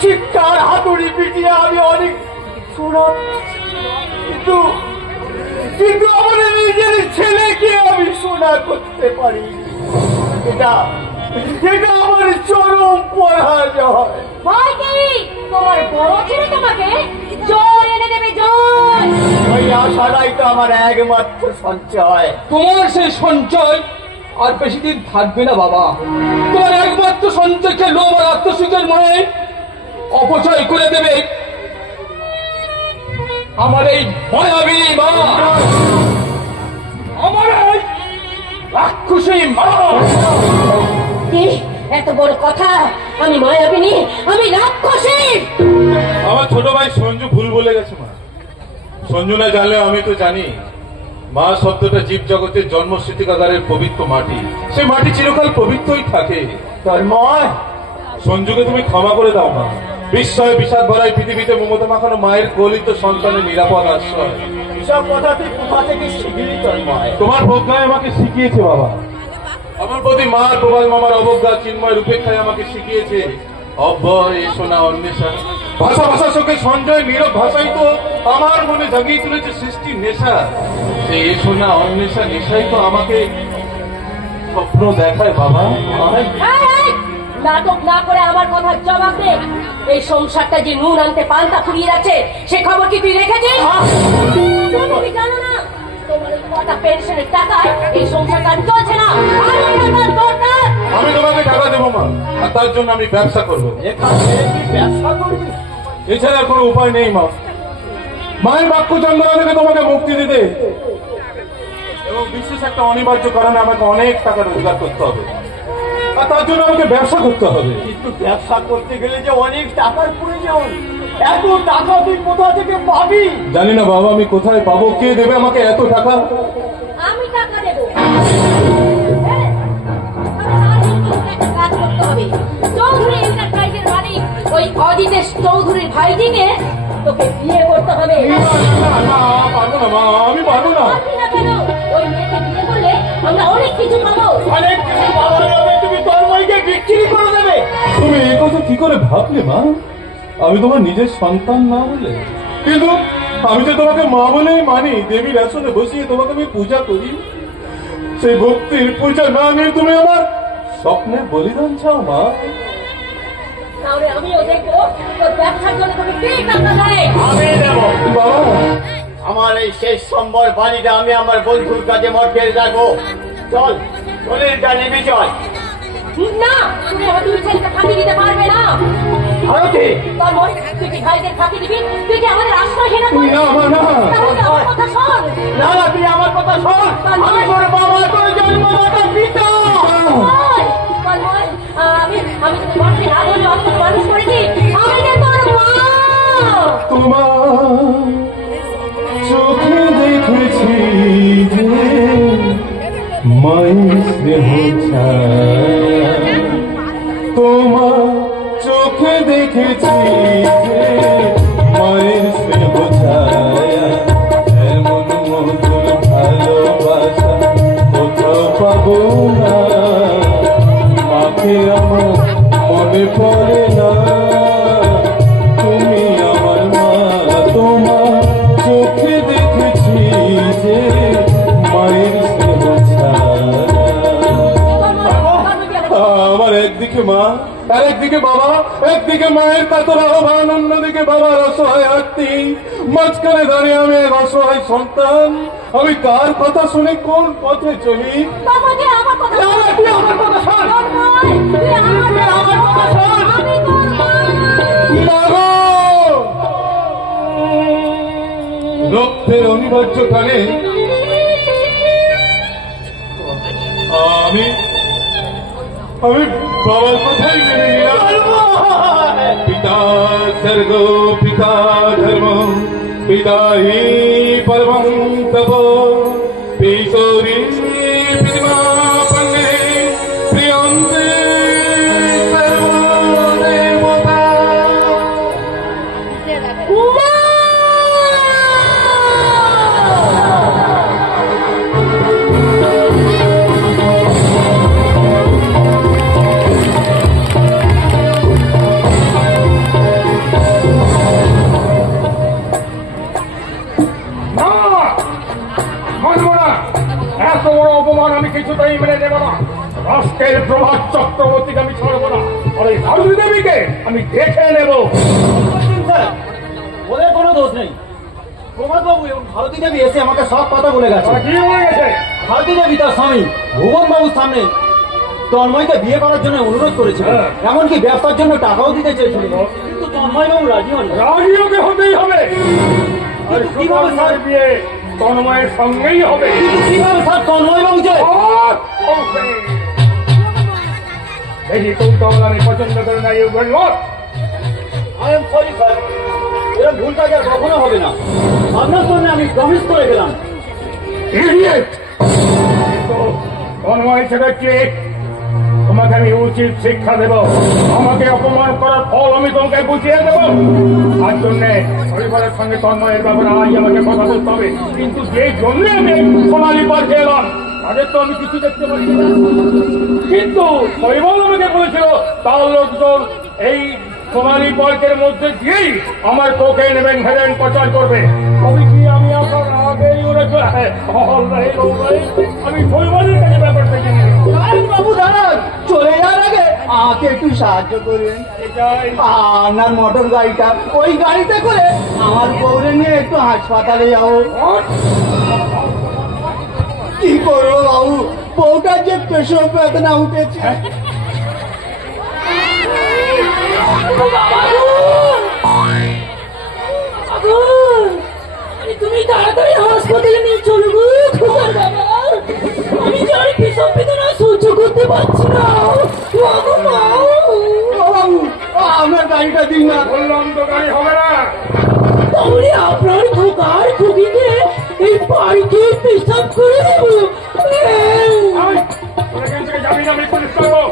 শিক্ষার হাতুড়ি পিটিয়ে আমি অনেক শোনা, কিন্তু কিন্তু আমাদের নিজের ছেলেকে আমি শোনা করতে পারি, এটা এটা আমার চরম পরাজয়। ভয় কি? তোমার বড় ছেলে তোমাকে জোর এনে দেবে, জোর। ওই আশাটাই তো আমার একমাত্র সঞ্চয়। তোমার সেই সঞ্চয় আর বেশি দিন থাকবে না বাবা। তোমার একমাত্র সঞ্চয়কে লোভ আর আত্মসুখের মনে অপচয় করে দেবে আমার এই মায়াবিনী মা, আমার এই রাক্ষসী মা। কি এত বড় কথা? আমি মায়াবিনী, আমি রাক্ষসী। আমার ছোট ভাই সঞ্জু ভুল বলে গেছে মা। সঞ্জু না জানলেও আমি তো জানি মা শব্দটা জীব জগতের জন্মস্মৃতিকাগারের পবিত্র মাটি। সেই মাটি চিরকাল পবিত্রই থাকে। তন্ময়, সঞ্জুকে তুমি ক্ষমা করে দাও মা। বিস্ময় বিষাদ ভরাই পৃথিবীতে মমতা মাখানো মায়ের কোলিত সন্তানের নিরাপদ আশ্রয়। এসব কথা তুই কোথা থেকে শিখলি তন্ময়? তোমার প্রজ্ঞায় আমাকে শিখিয়েছে বাবা। আমার প্রতি মার প্রবাল মামার অবজ্ঞা চিন্ময়ের উপেক্ষায় আমাকে শিখিয়েছে অব্যয় শোনা অন্বেষা। ভাষা ভাষা চোখে সঞ্জয় নীরব ভাষাই তো আমার মনে জাগিয়ে তুলেছে সৃষ্টির নেশা। সেই শোনা অন্বেষা নেশাই তো আমাকে স্বপ্ন দেখায় বাবা। এই, এই, নাটক না করে আমার কথার জবাব দে। এই সংসারটা যে নুন আনতে পান্তা ফুরিয়ে যাচ্ছে সে খবর কি তুই রেখেছিস? তুমি জানো না কটা পেনশনের টাকায় এই সংসারটা চলছে না। আরো টাকার দরকার। আমি তোমাকে টাকা দেবো মা, আর তার জন্য আমি ব্যবসা করবো। এখানে কি ব্যবসা করবি? এছাড়া কোনো উপায় নেই মা। মায়ের বাক্য যন্ত্রণা থেকে তোমাকে মুক্তি দিতে এবং বিশেষ একটা অনিবার্য কারণে আমাকে অনেক টাকা রোজগার করতে হবে, আর তার জন্য আমাকে ব্যবসা করতে হবে। কিন্তু ব্যবসা করতে গেলে যে অনেক টাকার প্রয়োজন, এত টাকা তুই কোথা থেকে পাবি? জানি না বাবা, আমি কোথায় পাবো, কে দেবে আমাকে এত টাকা? আমি টাকা দেবো। হ্যাঁ, তবে তার জন্য তোকে একটা কাজ করতে হবে। চৌধুরী এন্টারপ্রাইজের মালিক ওই অজিতেশ চৌধুরীর ভাইজিকে তোকে বিয়ে করতে হবে। পারবো না মা, আমি পারবো না। পারবি না কেন? ওই মেয়েকে বিয়ে করলে আমরা অনেক কিছু পাবো। অনেক কিছু পাওয়া যাবে, তুমি তন্ময়কে বিক্রি করে দেবে। তুমি এই কথা কি করে ভাবলে মা? আমি তোমার নিজের সন্তান না বলে, কিন্তু আমি যে তোমাকে মা বলেই মানি, দেবীর আসনে বসিয়ে তোমাকে আমি পূজা করি। সেই ভক্তির পূজা না নিয়ে তুমি আমার স্বপ্নে বলিদান চাও মা? তাহলে আমিও দেখবো তোর ব্যবসার জন্য তোকে কে টাকা দেয়। আমি দেবো। বাবা, আমার এই শেষ সম্বল বাড়িটা আমি আমার বন্ধুর কাছে মর্গের রাখবো। চল, চলের গাড়ি বিজয়। না, তুমি আমার দুই ছেলেকে ফাঁকি দিতে পারবে না। ভারতী, তোর মন, তুই কি ভাইদের ফাঁকি দিবি? তুই কি আমাদের আশ্রয় ঘেরা করবি? না মা, না। তাহলে আমার কথা শোন। না না, তুই আমার কথা শোন। আমি তোর বাবা, তোর জন্মদাতা পিতা। তন্ময়, তন্ময়, আমি তোকে মাকে না বলে অত মানুষ করেছি। আমি যে তোর মা। তোমার চোখে দেখেছি যে মায়ের স্নেহ ছায়া, তোমার চোখে দেখেছি যে মায়ের স্নেহ ছায়া, এমন মধুর ভালোবাসা কোথাও পাবো না। মাকে আমার মনে পড়ে না, তুমি আমার মা। তোমার চোখে দেখেছি যে মায়ের স্নেহ ছায়া। আমার একদিকে মা আর একদিকে বাবা, একদিকে মায়ের কাতর আহ্বান, অন্যদিকে বাবার অসহায় আত্মি, মাঝখানে দাঁড়িয়ে আমি এক অসহায় সন্তান। আমি কার কথা শুনে কোন পথে চলি? তন্ময়, তুই আমার কথা শোন। তুই আমার কথা শোন। তন্ময়, তুই আমার কথা শোন। আমি তোর মা। লাগো! রক্তের অনিবার্য কালে আমি বাবার কথাই মেনে নিলাম। পিতা স্বর্গ, পিতা ধর্ম, পিতা হি পরমং তপ, পিশোরী প্রতিমা পন্নে প্রিয়ন্তে সর্বদেবতা। এত বড় অপমান আমি কিছুতেই মেনে নেব না। রাষ্ট্রের প্রভাত চক্রবর্তীকে আমি ছাড়বো না, আর এই ভারতী দেবীকে আমি দেখে নেব। ওদের কোনো দোষ নেই। প্রভাতবাবু এবং ভারতী দেবী এসে আমাকে সব কথা বলে গেছে। কি হয়ে গেছে? ভারতী দেবী তার স্বামী ভুবন বাবুর সামনে তন্ময়কে বিয়ে করার জন্য অনুরোধ করেছিল, এমনকি ব্যবসার জন্য টাকাও দিতে চেয়েছিল, কিন্তু তন্ময় বাবু রাজি হন। রাজিওকে হতেই হবে। আর কিভাবে স্যার? সুবর্ণের বিয়ে তন্ময়ের সঙ্গেই হবে। কিভাবে স্যার তন্ময় বাবু যে দেখি কৌতূহল আমি পছন্দ করি না। You will not. I am sorry sir, এরা ভুল কাজ আর কখনো হবে না। আপনার জন্য আমি প্রমিস করে গেলাম। ইডিয়েট! তন্ময় ছেড়েছি, তোমাকে আমি উচিত শিক্ষা দেব। আমাকে অপমান করার ফল আমি তোমাকে বুঝিয়ে দেব। তার জন্যে পরিবারের সঙ্গে তন্ময়ের ব্যাপারে আজ আমাকে কথা বলতে হবে। কিন্তু যে জন্য আমি সোনালী পার্কে এলাম তাদের তো আমি কিছু দেখতে পাচ্ছি না। কিন্তু শৈবল আমাকে বলেছিল তার লোকজন এই সোনালী পার্কের মধ্যে দিয়েই আমার কোকে নেবেন, ভেবেন প্রচার করবে। তবে কি আমি আপনার আগেই ওরা আমি শৈবলের কাছে ব্যাপারটা জেনে নেব। বাবু দাঁড়ান, চলে যাওয়ার আগে আমাকে একটু সাহায্য করবেন। আপনার মোটর গাড়িটা, ওই গাড়িতে করে আমার বউরে নিয়ে একটু হাসপাতালে যাবো। কি করবো বাবু, বউটার যে পেশব বেদনা উঠেছে। তুমি তাড়াতাড়ি হাসপাতালে নিয়ে চলো গো খোকার বাবা, আমি যার পেশব বেদনা সহ্য করতে পারছি না। বাবু আপনার গাড়িটা দিন না। বললাম তো গাড়ি হবে না। তাহলে আপনার খোকার খুকিকে এই বাড়িতে পেশাব করে দেবো। যাবি না, আমি পুলিশ করবো।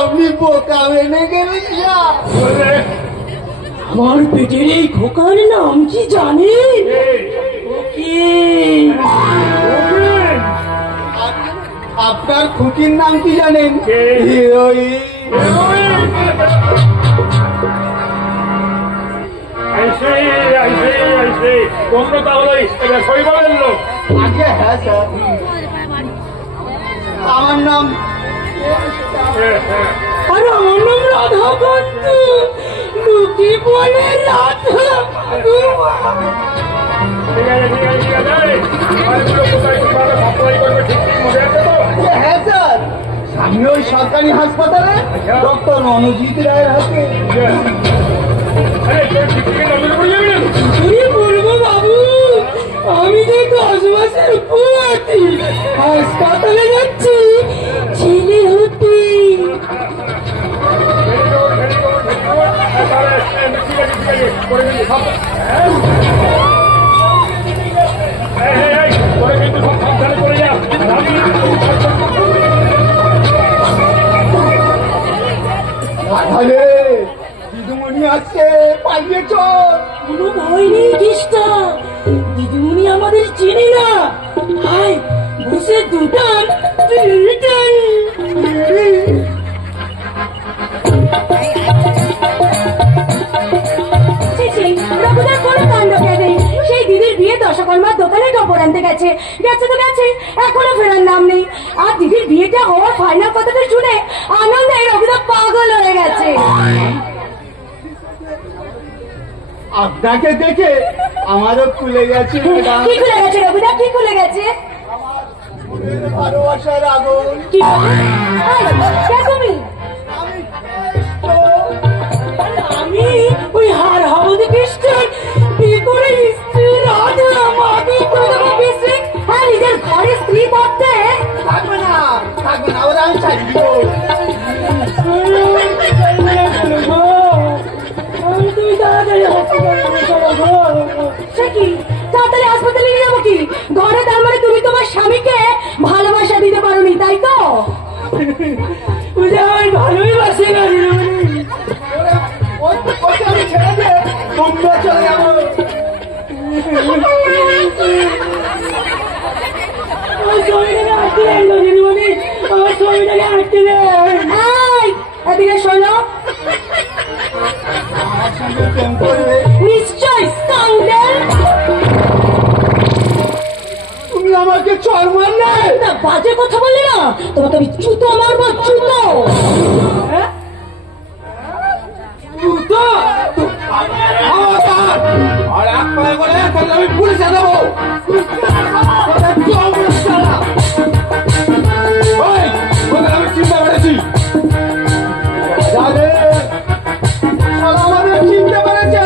আপনি বোকা মেনে গেলেন না। আমার পেটের এই খোকার নাম কি জানেন? আপনার খুকির নাম কি জানেন? হিরোইন। তোমরা তাহলে সই বলেন লোক। আগে হ্যাঁ স্যার, আমার নাম আর আমার নাম রাধাকান্ত, লোকে বলে রাধা। ঠিক আছে ঠিক আছে ঠিক আছে। হ্যাঁ স্যার, আমি ওই সরকারি হাসপাতালে ডক্টর অনুজিৎ রায়ের হাতে। কি বলবো বাবু, আমি যে 10 মাসের পুয়াতি হাসপাতালে যাচ্ছি ছেলে হতে। কিন্তু সব সাবধানে করে যা। আরে দিদিমণি আসছে, পালিয়ে চল। কোনো ভয় নেই কৃষ্ণা, দিদিমণি আমাদের চিনি না। হাই বসে দুটান দুটান। রঘুদার কোনো কাণ্ড কেন, সেই দিদির বিয়ে দশকর্মার দোকানে কাপড় আনতে গেছে। গেছে তো গেছে, এখনো ফেরার নাম নেই। আর দিদির বিয়েটা হওয়ার ফাইনাল কথাটা শুনে আনন্দে রঘুদা পাগল হয়ে গেছে। আপনাকে দেখে আমারও খুলে গেছে। কি খুলে গেছে রঘুদা, কি খুলে গেছে? ভালোবাসার আগুন। কি কে তুমি? আমি ওই হার হাবুদি খ্রিস্টান বিয়ে করে স্ত্রী রাধা মাকে হ্যাঁ নিজের ঘরে স্ত্রী থাকতে থাকবে না, থাকবে না, ওরা আমি ছাড়ি দিব। তুমি তাড়াতাড়ি সে কি তাড়াতাড়ি হাসপাতালে নিয়ে যাবো কি? ঘরে তার মানে তুমি তোমার স্বামীকে ভালোবাসা দিতে পারোনি, তাই তো? আমার ভালোই বাসে না আমি ছেড়ে দে, তোমরা চলে যাবো। আমার শরীরটাকে আটকে দেন দিদিমণি, আমার শরীরটাকে আটকে দেন। এদিকে শোনো, প্রেম করবে? নিশ্চয় স্কাউন্ডার। তুমি আমাকে চড় মারলে? তা বাজে কথা বললে না, তোমাকে আমি জুতো মারবো, জুতো। জুতো? আর এক পায়ে করে তাহলে আমি পুলিশে দেবো। আমি চিন্তা করেছি আমাদের চিনতে পেরেছে।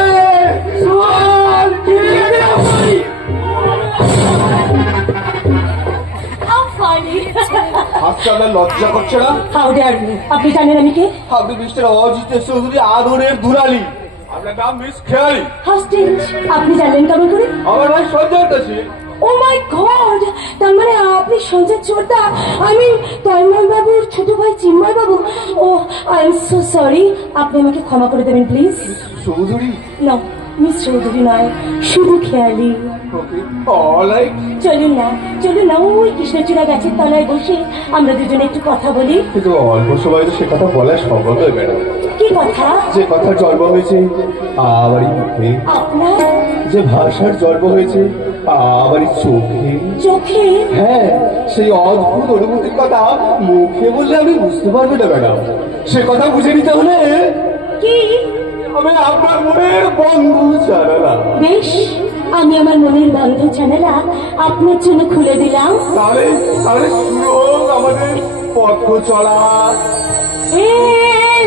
আপনার লজ্জা করছে না? আপনি জানেন আমি কে? আপনি মিস্টার অজিত চৌধুরী আদরের দুলালি। আপনার নাম মিস খেয়ালি। হাস্টেজ, আপনি জানলেন কেমন করে? আমার ভাই সঞ্জয় দাসী। ও মাই গড, তার মানে আপনি সঞ্জয় চোরদা, আই মিন তন্ময় বাবুর ছোট ভাই চিন্ময় বাবু। ও আই এম সো সরি, আপনি আমাকে ক্ষমা করে দেবেন প্লিজ। চৌধুরী? না, মিস চৌধুরী নয়, শুধু খেয়ালি। চলুন না, চলুন না, ওই কৃষ্ণচূড়া গাছের তলায় বসে আমরা দুজনে একটু কথা বলি। কিন্তু অল্প সময় তো সে কথা বলা সম্ভব নয় ম্যাডাম। কি কথা? যে কথা জন্ম হয়েছে আমারই মুখে, আপনার? যে ভাষার জন্ম হয়েছে আমারই চোখে। চোখে? হ্যাঁ, সেই অদ্ভুত অনুভূতির কথা মুখে বললে আমি বুঝতে পারবো না ম্যাডাম। সে কথা বুঝে নিতে হলে কি? আমি আপনার মনের বন্ধু জানালাম। বেশ, আমি আমার মনের বন্ধ জানালা আপনার জন্য খুলে দিলাম। তাহলে তাহলে শুরু হোক আমাদের পথ চলা। এ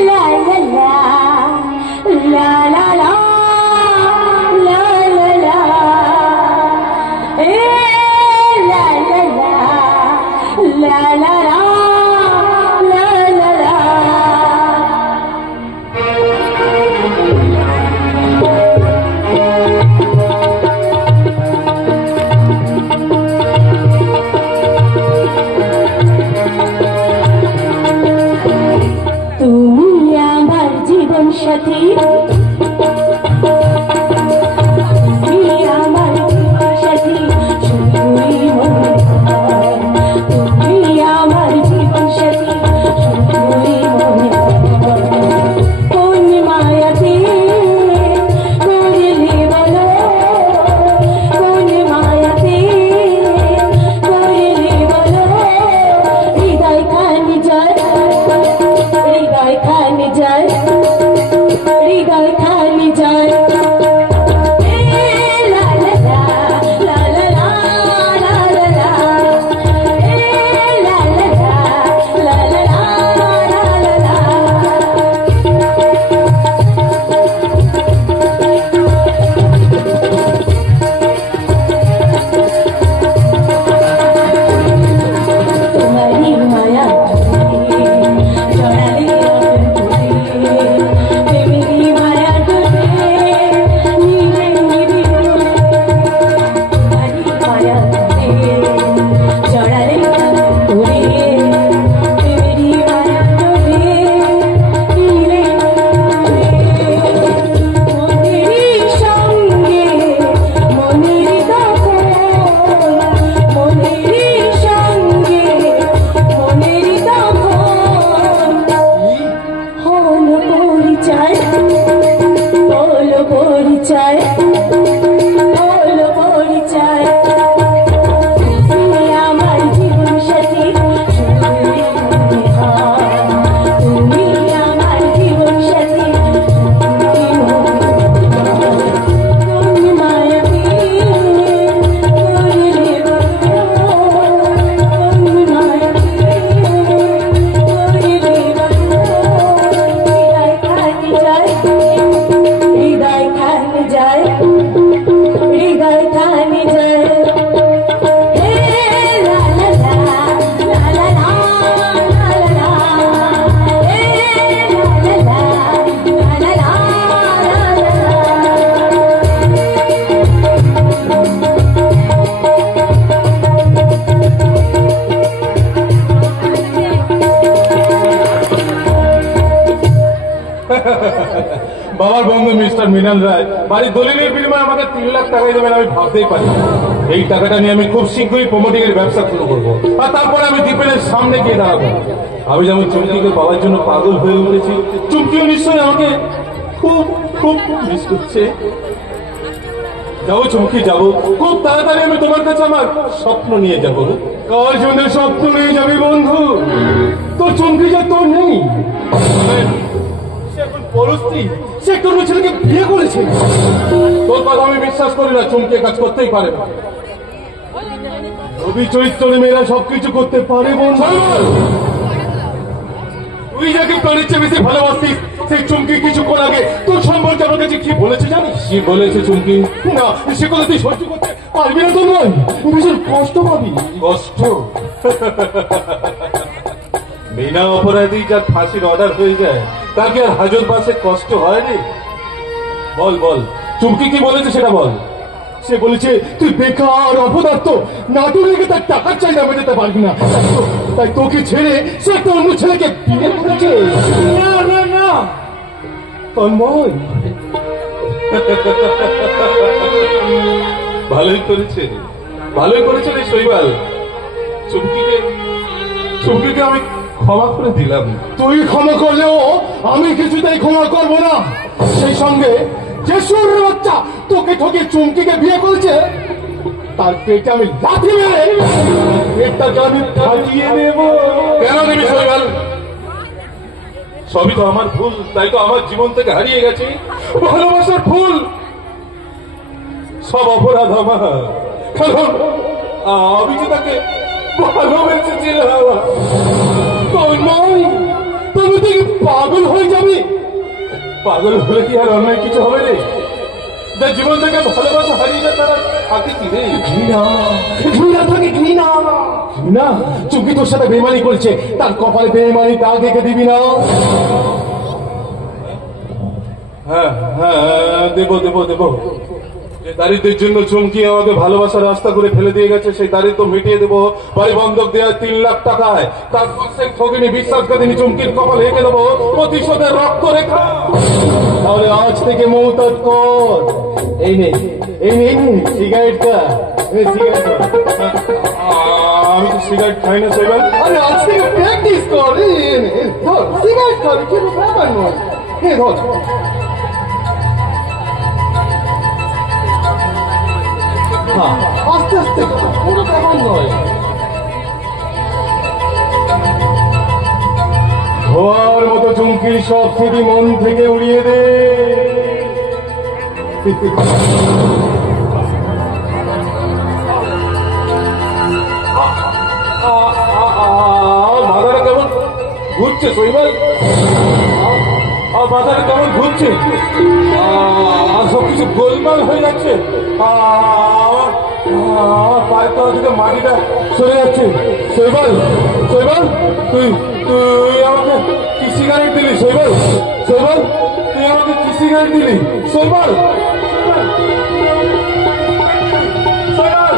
লা লা লা লা লা লা লা লা এ লা লা লা লা লা লা লা লা। তুমি আমার জীবন সাথী, তুমি আমার জীবন সাথী, শুধুই মনে হয়। তুমি আমার জীবন সাথী, শুধুই মনে হয়। কোন মায়াতে করলে বলো, কোন মায়াতে করলে বলো, হৃদয় খানি যায়, হৃদয় খানি যায়, হৃদয় খানি যায়। লা লা লা লা লা লা লা লা লা লা লা লা লা লা লা। তোমারই মায়া জড়ালে প্রেমেরই মায়া ডুবে নিবে নিবে। তোমারই মায়া জড়ালে প্রেমেরই মায়া ডুবে নিবে মনেরই সঙ্গে মনেরই দখল, মনেরই সঙ্গে মনেরই দখল। হলো পরিচয়, হলো পরিচয়, হলো পরিচয়। তুমি আমার জীবন সাথী, শুধুই মনে হয়। তুমি আমার জীবন সাথী, শুধুই মনে হয়। কোন মায়াতে করলে বলো, কোন মায়াতে করলে বলো, হৃদয় খানি যায়, হৃদয় খানি যায়, হৃদয় খানি যায়। হে লা লা লা লা লা লা লা লা লা হে লা লা লা লা লা লা লা লা। বাবার বন্ধু মিস্টার মৃণাল রায় বাড়ির দলিলের বিনিময়ে আমাকে 3 লাখ টাকা দেবেন, আমি ভাবতেই পারি না। এই টাকাটা নিয়ে আমি খুব শীঘ্রই প্রমোটিং এর ব্যবসা শুরু করবো, আর তারপরে আমি দীপেনের সামনে গিয়ে দাঁড়াবো। আমি যেমন চুমকিকে পাওয়ার জন্য পাগল হয়ে উঠেছি, চুমকিও নিশ্চয়ই আমাকে খুব খুব মিস করছে। যাবো চুমকি, যাবো খুব তাড়াতাড়ি। আমি তোমার কাছে আমার স্বপ্ন নিয়ে যাবো। কার জন্য স্বপ্ন নিয়ে যাবি বন্ধু? তোর চমকি যা তোর নেই। সে এখন পরস্ত্রী, সে একটা অন্য ছেলেকে বিয়ে করেছে। তোর কথা আমি বিশ্বাস করি না, চুমকি কাজ করতেই পারে না। রবি চরিত্রে মেয়েরা সবকিছু করতে পারে বন্ধু। তুই যাকে প্রাণের চেয়ে বেশি ভালোবাসতিস, সেই চুমকি কিছুক্ষণ আগে তোর সম্পর্কে আমার কাছে কি বলেছে জানিস? কি বলেছে চুমকি? না, সে কথা তুই সহ্য করতে পারবি না তো নয়, ভীষণ কষ্ট পাবি। কষ্ট? বিনা অপরাধী যার ফাঁসির অর্ডার হয়ে যায়, তাকে আর হাজত বাসে কষ্ট হয়নি? বল বল, চুমকি কি বলেছে সেটা বল। সে বলেছে তুই বেকার অপদার্থ, নাটক লেগে তার টাকার চাহিদা মেটাতে পারবি না, তাই তোকে ছেড়ে সে একটা অন্য ছেলেকে বিয়ে করেছে। না না না, তন্ময় ভালোই করেছে, ভালোই করেছে রে শৈবাল। চুমকিকে আমি ক্ষমা করে দিলাম। তুই ক্ষমা করলেও আমি কিছুতেই ক্ষমা করবো না। সেই সঙ্গে যে সুরের বাচ্চা তোকে ঠকে চুমকিকে বিয়ে করেছে, তার পেটে আমি লাথি মেরে পেটটাকে আমি ফাটিয়ে দেব। কেন দেবী শৈবাল? সবই তো আমার ভুল, তাই তো আমার জীবন থেকে হারিয়ে গেছে ভালোবাসার ফুল। সব অপরাধ আমার, কারণ আমি যে তাকে ভালোবেসেছিলাম। তন্ময়, তুমি তো পাগল হয়ে যাবে। পাগল হলে কি আর অন্যায় কিছু হবে রে? যার জীবন থেকে ভালোবাসা হারিয়ে যায় তারা থাকে কি রে? ঘৃণা থাকে, ঘৃণা। ঘৃণা? চুমকি তোর সাথে বেমানি করছে, তার কপালে বেমানি দাগ এঁকে দিবি না? হ্যাঁ হ্যাঁ, দেবো দেবো দেবো। যে দারিদ্রের জন্য চুমকি আমাকে ভালোবাসার রাস্তা করে ফেলে দিয়ে গেছে, সেই দারিদ্র মিটিয়ে দেবো বাড়ি বন্ধক দেওয়া 3 লাখ টাকায়। তারপর সেই ঠকিনি বিশ্বাসঘাতিনী চুমকির কপাল এঁকে দেবো প্রতিশোধের রক্ত রেখা। তাহলে আজ থেকে মৌতাজ কর। এই নে, এই নে সিগারেটটা। সিগারেট আমি তো সিগারেট খাই না সেবার। আরে আজ থেকে প্র্যাকটিস কর। ধর সিগারেট কর, কিন্তু ব্যাপার নয়। ধর আস্তে আস্তে, কোনো ব্যাপার নয়। ধোয়ার মতো চুমকির সব স্মৃতি মন থেকে উড়িয়ে দে। মাথাটা কেমন ঘুরছে শৈবাল, মাথাটা কেমন ঘুরছে, সবকিছু গোলমাল হয়ে যাচ্ছে। আমার পায়ের তলা থেকে মাটিটা সরে যাচ্ছে। শৈবাল, শৈবাল, তুই তুই আমাকে কি সিগারেট দিলি? শৈবাল, শৈবাল, তুই আমাকে কি সিগারেট দিলি? শৈবাল, শৈবাল,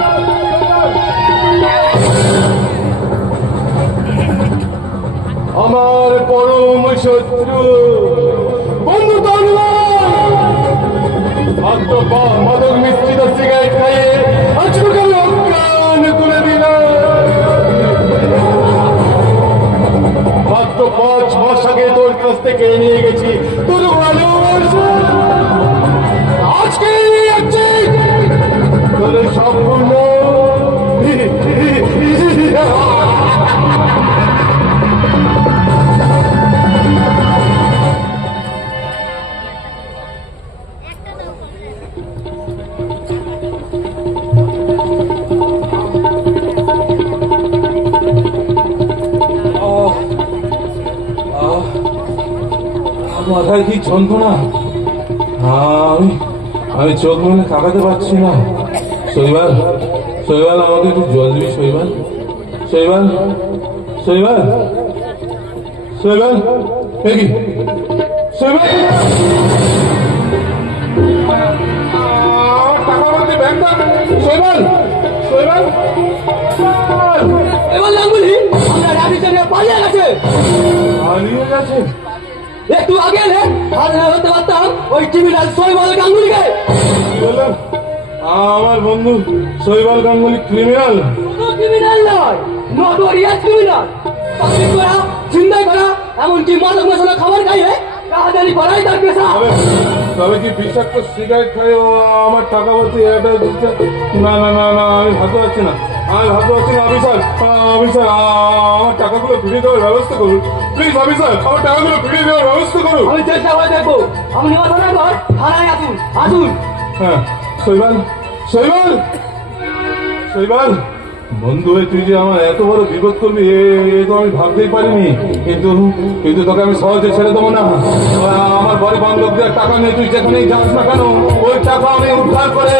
আমার পরম শত্রু বন্ধু মাদক মিশ্রিত সিগারেট খাইয়ে আজকে অজ্ঞান করে দিল। মাত্র 5 মাস আগে তোর কাছ থেকে নিয়ে গেছি তোর ভালোবাসা, আজকে যাচ্ছি তোর সম্পূর্ণ। মাথায় কি যন্ত্রণা, আমি চোখ মনে তাকাতে পারছি না। শৈবাল, শৈবাল, আমাকে একটু জল দিবি? শৈবাল, শৈবাল, শৈবাল, শৈবাল, দেখি শৈবাল, টাকা মারতে ব্যাংকটা। শৈবাল, শৈবাল, এবার লাঙ্গুলি আমরা রাবি চলে পালিয়ে গেছে। হারিয়ে গেছে? একটু আগে এলে আর হতে পারতাম ওই ক্রিমিনাল শৈবাল গাঙ্গুলিকে। আমার বন্ধু শৈবাল গাঙ্গুলি ক্রিমিনাল? ক্রিমিনাল নয়, নটোরিয়াস ক্রিমিনাল। চাকরি করা, চিন্তাই করা, এমনকি মাদক মশলা খাবার খাইয়ে রাহাজানি করাই তার পেশা। তবে কি বিষাক্ত সিগারেট খাই ও আমার টাকা ভর্তি এটা দিচ্ছে? না না না না, আমি ভাবতে পারছি না, আমি ভাবতে পারছি না। অফিসার, অফিসার, আমার টাকাগুলো ফিরিয়ে দেওয়ার ব্যবস্থা করুন প্লিজ। অফিসার, আমার টাকাগুলো ফিরিয়ে দেওয়ার ব্যবস্থা করুন। আমি চেষ্টা করে দেখবো। আপনি অথবা ঘর থানায় আসুন, আসুন। হ্যাঁ, শৈবাল, শৈবাল, শৈবাল, বন্ধু হয়ে তুই যে আমার এত বড় বিপদ করবি এ তো আমি ভাবতেই পারিনি। কিন্তু কিন্তু তোকে আমি সহজে ছেড়ে দেবো না। আমার বাড়ি বন্ধক দেওয়ার টাকা নিয়ে তুই যেখানেই যাস না কেন, ওই টাকা আমি উদ্ধার করে